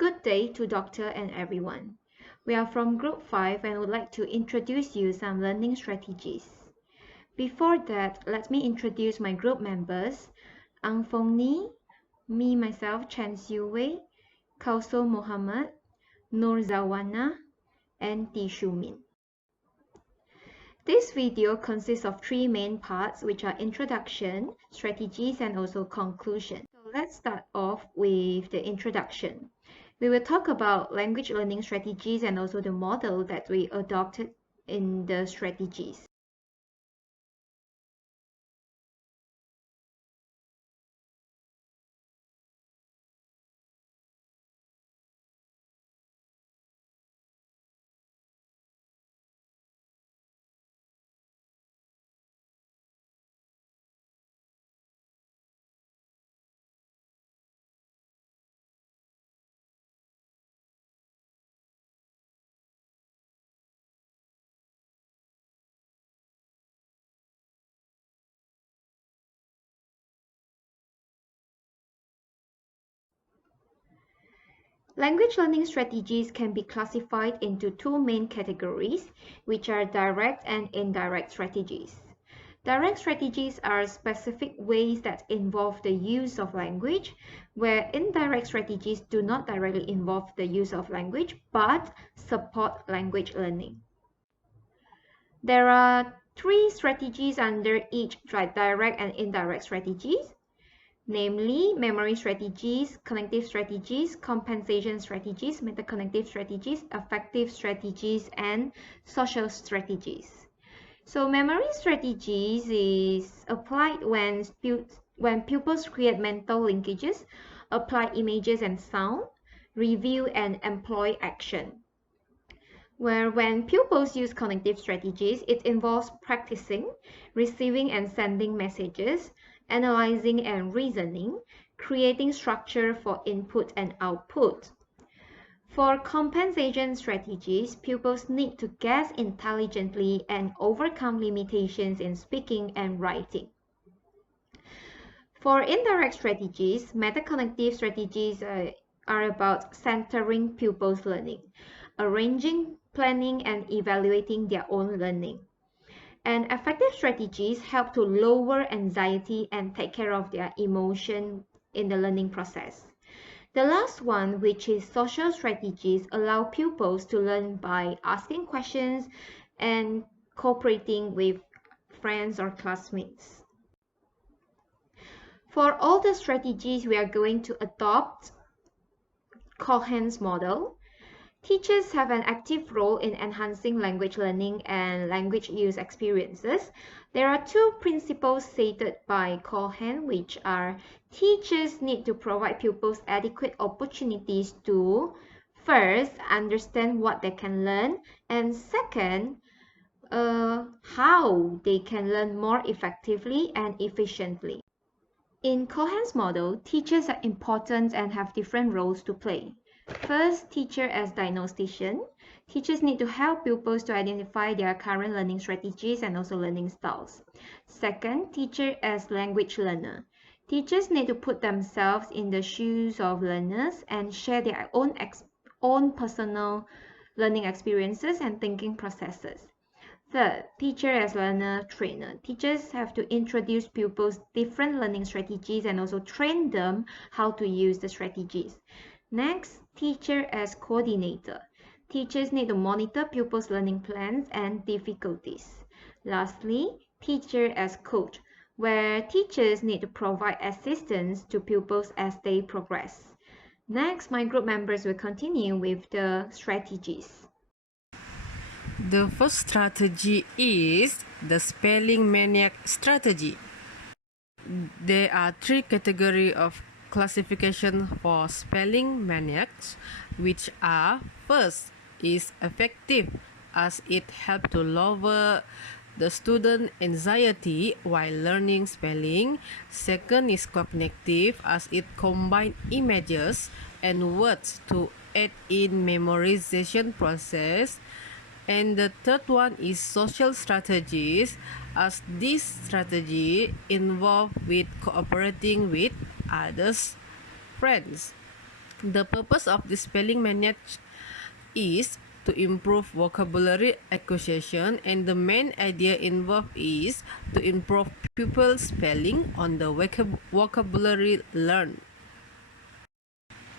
Good day to Doctor and everyone. We are from Group 5 and would like to introduce you some learning strategies. Before that, let me introduce my group members, Ang Fong Ni, me myself Chen Siu Wei, Kausul Muhammad, Nur Zawana, and Ti Shu Min. This video consists of three main parts, which are introduction, strategies, and also conclusion. So let's start off with the introduction. We will talk about language learning strategies and also the model that we adopted in the strategies. Language learning strategies can be classified into two main categories, which are direct and indirect strategies. Direct strategies are specific ways that involve the use of language, where indirect strategies do not directly involve the use of language but support language learning. There are three strategies under each direct and indirect strategies, namely memory strategies, cognitive strategies, compensation strategies, metacognitive strategies, affective strategies, and social strategies. So memory strategies is applied when pupils create mental linkages, apply images and sound, review and employ action. Where when pupils use cognitive strategies, it involves practicing, receiving and sending messages, analyzing and reasoning, creating structure for input and output. For compensation strategies, pupils need to guess intelligently and overcome limitations in speaking and writing. For indirect strategies, metacognitive strategies are about centering pupils' learning, arranging, planning, and evaluating their own learning. And affective strategies help to lower anxiety and take care of their emotion in the learning process. The last one, which is social strategies, allow pupils to learn by asking questions and cooperating with friends or classmates. For all the strategies, we are going to adopt Cohen's model. Teachers have an active role in enhancing language learning and language use experiences. There are two principles stated by Cohen, which are teachers need to provide pupils adequate opportunities to, first, understand what they can learn, and second, how they can learn more effectively and efficiently. In Cohen's model, teachers are important and have different roles to play. First, teacher as diagnostician. Teachers need to help pupils to identify their current learning strategies and also learning styles. Second, teacher as language learner. Teachers need to put themselves in the shoes of learners and share their own personal learning experiences and thinking processes. Third, teacher as learner trainer. Teachers have to introduce pupils different learning strategies and also train them how to use the strategies. Next, teacher as coordinator. Teachers need to monitor pupils' learning plans and difficulties. Lastly, teacher as coach, where teachers need to provide assistance to pupils as they progress. Next, my group members will continue with the strategies. The first strategy is the spelling maniac strategy. There are three categories of classification for spelling maniacs, which are: first is effective, as it helps to lower the student anxiety while learning spelling. Second is cognitive, as it combines images and words to aid in memorization process. And the third one is social strategies, as this strategy involve with cooperating with others, friends. The purpose of the spelling maniac is to improve vocabulary acquisition, and the main idea involved is to improve pupils' spelling on the vocabulary learned.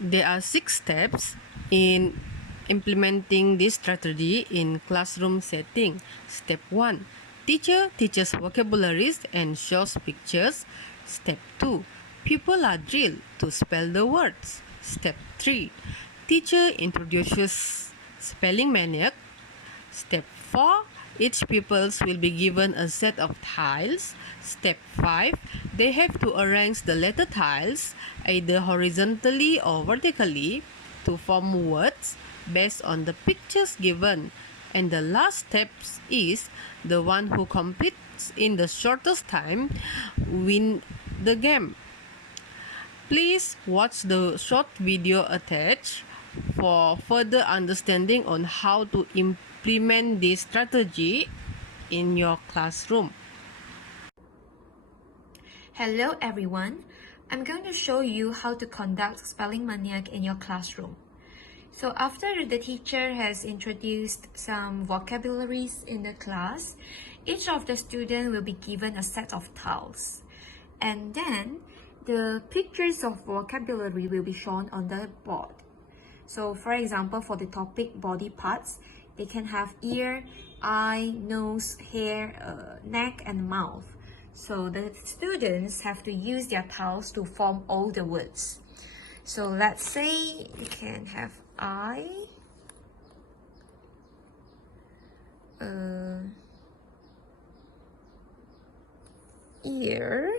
There are 6 steps in implementing this strategy in classroom setting. Step 1. Teacher teaches vocabularies and shows pictures. Step 2. Pupils are drilled to spell the words. Step 3. Teacher introduces spelling maniac. Step 4. Each pupils will be given a set of tiles. Step 5. They have to arrange the letter tiles either horizontally or vertically to form words based on the pictures given. And the last step is the one who completes in the shortest time win the game. Please watch the short video attached for further understanding on how to implement this strategy in your classroom. Hello everyone, I'm going to show you how to conduct Spelling Maniac in your classroom. So after the teacher has introduced some vocabularies in the class, each of the students will be given a set of tiles. And then the pictures of vocabulary will be shown on the board. So for example, for the topic body parts, they can have ear, eye, nose, hair, neck and mouth. So the students have to use their tiles to form all the words. So let's say you can have eye, ear,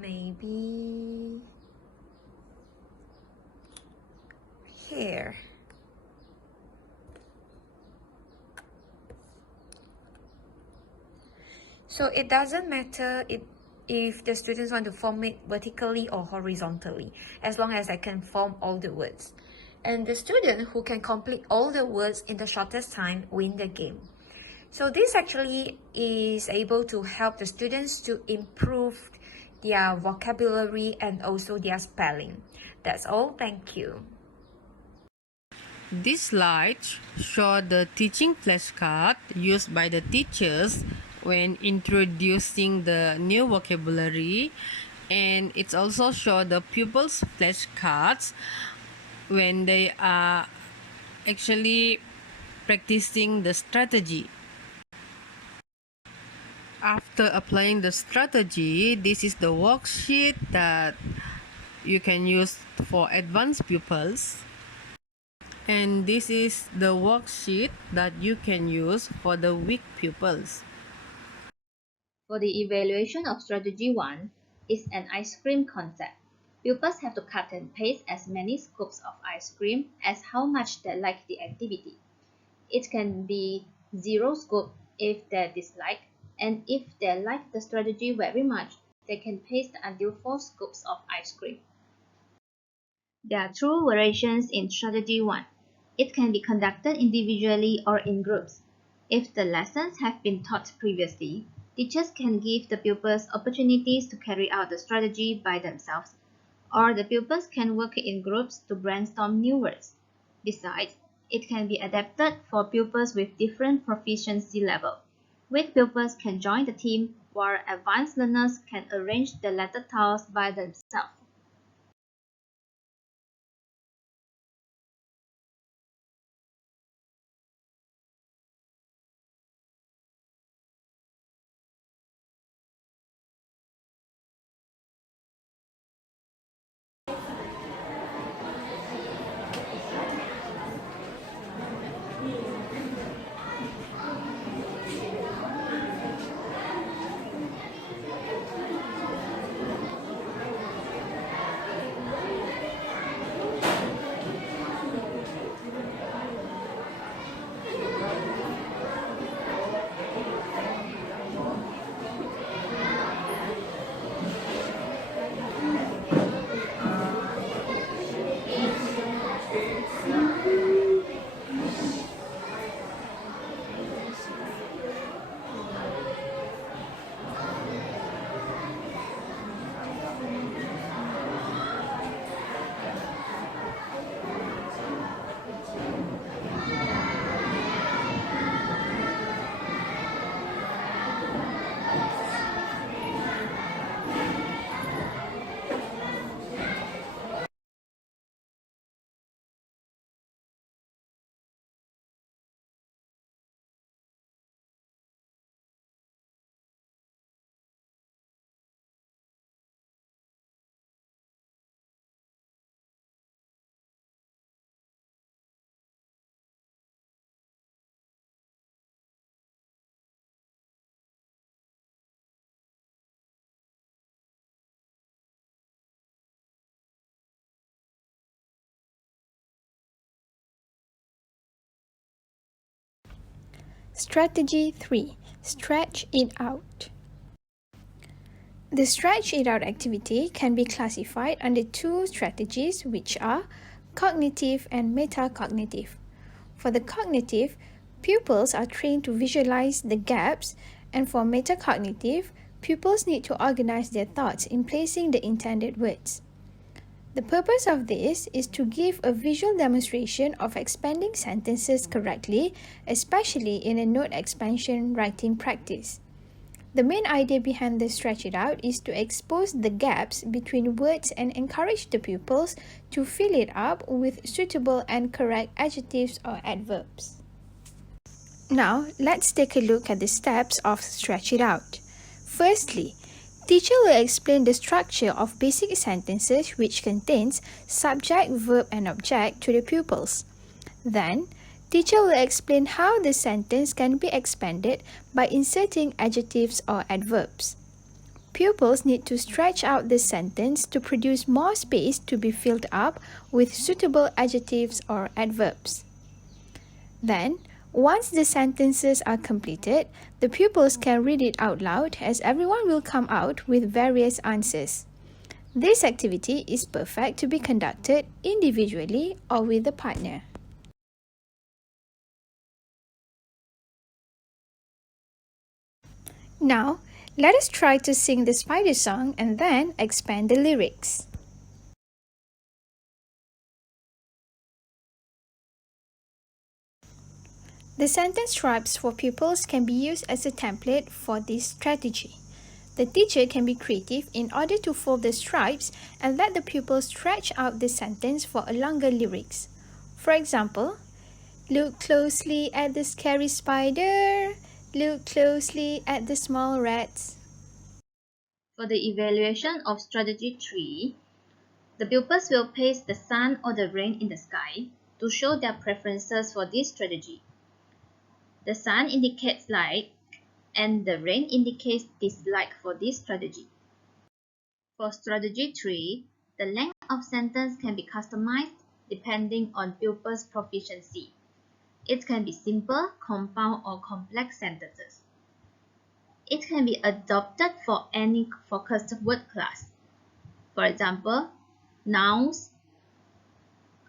maybe hair. So it doesn't matter if the students want to form it vertically or horizontally, as long as I can form all the words. And the student who can complete all the words in the shortest time win the game. So this actually is able to help the students to improve their vocabulary and also their spelling. That's all. Thank you. This slide shows the teaching flashcard used by the teachers when introducing the new vocabulary, and it's also show the pupils flashcards when they are actually practicing the strategy. After applying the strategy, this is the worksheet that you can use for advanced pupils, and this is the worksheet that you can use for the weak pupils. For the evaluation of strategy 1 is an ice cream concept. Pupils have to cut and paste as many scoops of ice cream as how much they like the activity. It can be 0 scoop if they dislike, and if they like the strategy very much, they can paste until 4 scoops of ice cream. There are 2 variations in strategy 1. It can be conducted individually or in groups. If the lessons have been taught previously, teachers can give the pupils opportunities to carry out the strategy by themselves, or the pupils can work in groups to brainstorm new words. Besides, it can be adapted for pupils with different proficiency level. Weak pupils can join the team, while advanced learners can arrange the letter tiles by themselves. Strategy 3. Stretch it out. The stretch it out activity can be classified under two strategies, which are cognitive and metacognitive. For the cognitive, pupils are trained to visualize the gaps, and for metacognitive, pupils need to organize their thoughts in placing the intended words. The purpose of this is to give a visual demonstration of expanding sentences correctly, especially in a note expansion writing practice. The main idea behind the stretch it out is to expose the gaps between words and encourage the pupils to fill it up with suitable and correct adjectives or adverbs. Now, let's take a look at the steps of stretch it out. Firstly, teacher will explain the structure of basic sentences which contains subject, verb, and object to the pupils. Then, teacher will explain how the sentence can be expanded by inserting adjectives or adverbs. Pupils need to stretch out the sentence to produce more space to be filled up with suitable adjectives or adverbs. Then, once the sentences are completed, the pupils can read it out loud as everyone will come out with various answers. This activity is perfect to be conducted individually or with a partner. Now, let us try to sing the spider song and then expand the lyrics. The sentence stripes for pupils can be used as a template for this strategy. The teacher can be creative in order to fold the stripes and let the pupils stretch out the sentence for a longer lyrics. For example, look closely at the scary spider. Look closely at the small rats. For the evaluation of strategy 3, the pupils will paste the sun or the rain in the sky to show their preferences for this strategy. The sun indicates like and the rain indicates dislike for this strategy. For strategy 3, the length of sentence can be customized depending on pupils' proficiency. It can be simple, compound, or complex sentences. It can be adopted for any focused word class. For example, nouns,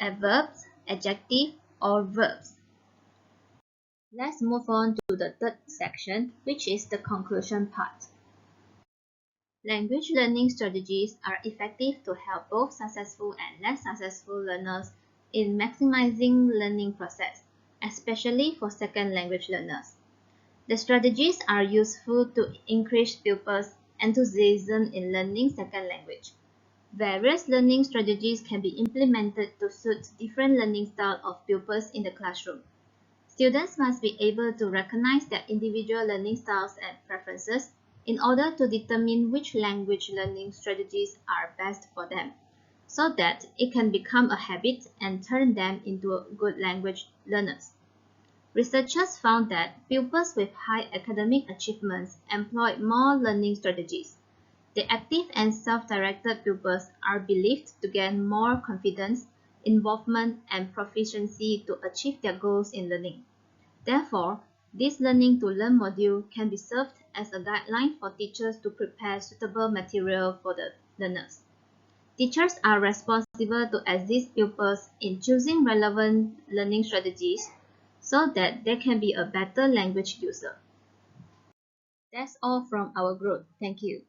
adverbs, adjectives, or verbs. Let's move on to the third section, which is the conclusion part. Language learning strategies are effective to help both successful and less successful learners in maximizing learning process, especially for second language learners. The strategies are useful to increase pupils' enthusiasm in learning second language. Various learning strategies can be implemented to suit different learning styles of pupils in the classroom. Students must be able to recognize their individual learning styles and preferences in order to determine which language learning strategies are best for them, so that it can become a habit and turn them into good language learners. Researchers found that pupils with high academic achievements employed more learning strategies. The active and self-directed pupils are believed to gain more confidence, involvement, and proficiency to achieve their goals in learning. Therefore, this Learning to Learn module can be served as a guideline for teachers to prepare suitable material for the learners. Teachers are responsible to assist pupils in choosing relevant learning strategies so that they can be a better language user. That's all from our group. Thank you.